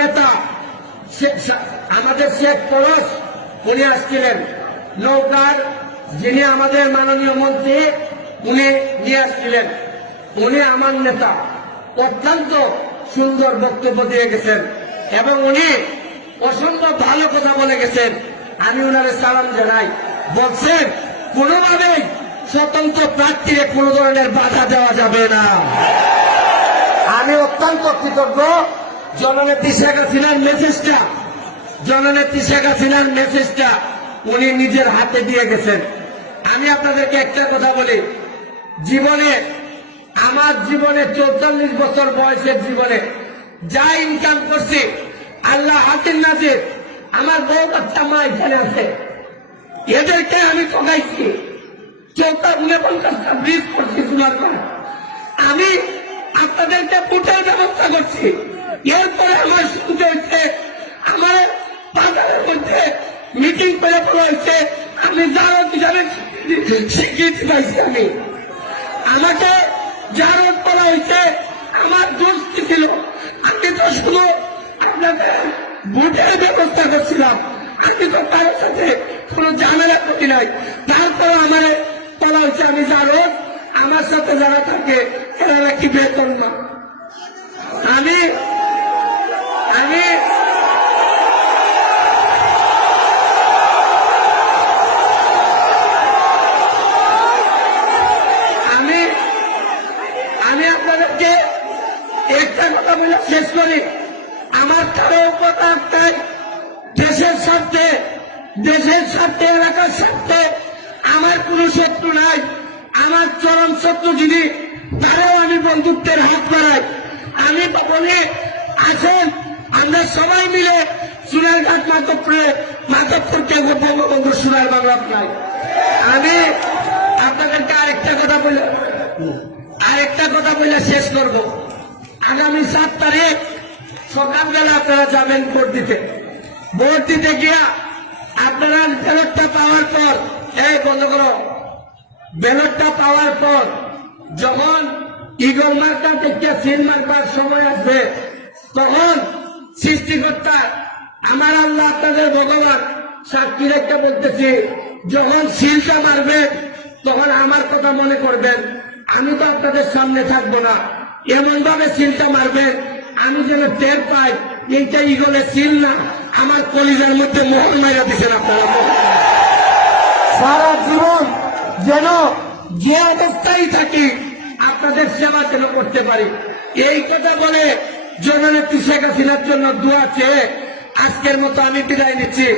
নেতা আমাদের শেখ পরশ উনি আসছিলেন, নৌকার যিনি আমাদের মাননীয় মন্ত্রী উনি নিয়ে আসছিলেন। উনি আমার নেতা, অত্যন্ত সুন্দর বক্তব্য দিয়ে গেছেন এবং উনি অসম্ভব ভালো কথা বলে গেছেন। আমি ওনারে সালাম জানাই। বলছেন কোনোভাবেই স্বতন্ত্র প্রার্থীকে কোনো ধরনের বাধা দেওয়া যাবে না। আমি অত্যন্ত কৃতজ্ঞ। জননেত্রী শেখ হাসিনার মেসেজটা উনি নিজের হাতে দিয়ে গেছেন। আমি আপনাদেরকে একটা কথা বলি, আমার জীবনে 44 বছর বয়সের জীবনে যা ইনকাম করছি, আল্লাহ হাতির নাজির, আমার বউ বাচ্চা মা এখানে আছে, এদেরকে আমি ঠকাইছি। 49টা ব্রিজ করছি সোনার পাড়। আমি আপনাদেরকে ভোটের ব্যবস্থা করছি। এরপরে আমার শুরুতে হচ্ছে আমার বাজারের মধ্যে মিটিং করে বলা হয়েছে আমি জারদ হিসাবে স্বীকৃতি পাইছি। আমাকে জারদ বলা হয়েছে, আমার দোষ কি ছিল? আমি তো শুধু আপনাদের ভোটের ব্যবস্থা করছিলাম, আমি তো কারোর সাথে কোনো ঝামেলা করি নাই। তারপর আমার বলা হয়েছে আমি জারদ, আমার সাথে যারা থাকে এরা নাকি বেতন না। আমি আমি আমি আপনাদেরকে একটা কথা বলে শেষ করি। আমার কারো কথা একটাই, দেশের স্বার্থে এলাকার স্বার্থে আমার কোন শত্রু নাই। আমার চরম শত্রু যিনি, তারাও আমি বন্ধুত্বের হাত বাড়াই। আমি বলি আসেন আমরা সবাই মিলে সোনারঘাট মাধবপুরকে বঙ্গবন্ধু সোনার বাংলা পাই। আমি আপনাদেরকে আরেকটা কথা বলে শেষ করব। আগামী 7 তারিখ সকালবেলা আপনারা যাবেন ভোট দিতে গিয়া আপনারা ব্যালটটা পাওয়ার পর, বন্ধ করো, ব্যালটটা পাওয়ার পর যখন ইগল মার্কা থেকে সিল মারবার সময় আসবে, তখন সৃষ্টিকর্তা আমার আল্লাহ আপনাদের ভগবান সাক্ষী রেখে বলতেছি, যখন সিলটা মারবেন তখন আমার কথা মনে করবেন। আমি তো আপনাদের সামনে থাকবো না, এমন ভাবে সিলটা মারবেন আমি যেন টের পাই এইটা ইগলের সিল না, আমার কলিজার মধ্যে মোহর মাইরা দিচ্ছেন আপনারা। সারা জীবন যেন যে অবস্থায় থাকি আপনাদের সেবা যেন করতে পারি, এই কথা বলে জননেত্রী শেখ হাসিনার জন্য দোয়া চেয়ে আজকের মতো আমি বিদায় নিচ্ছি।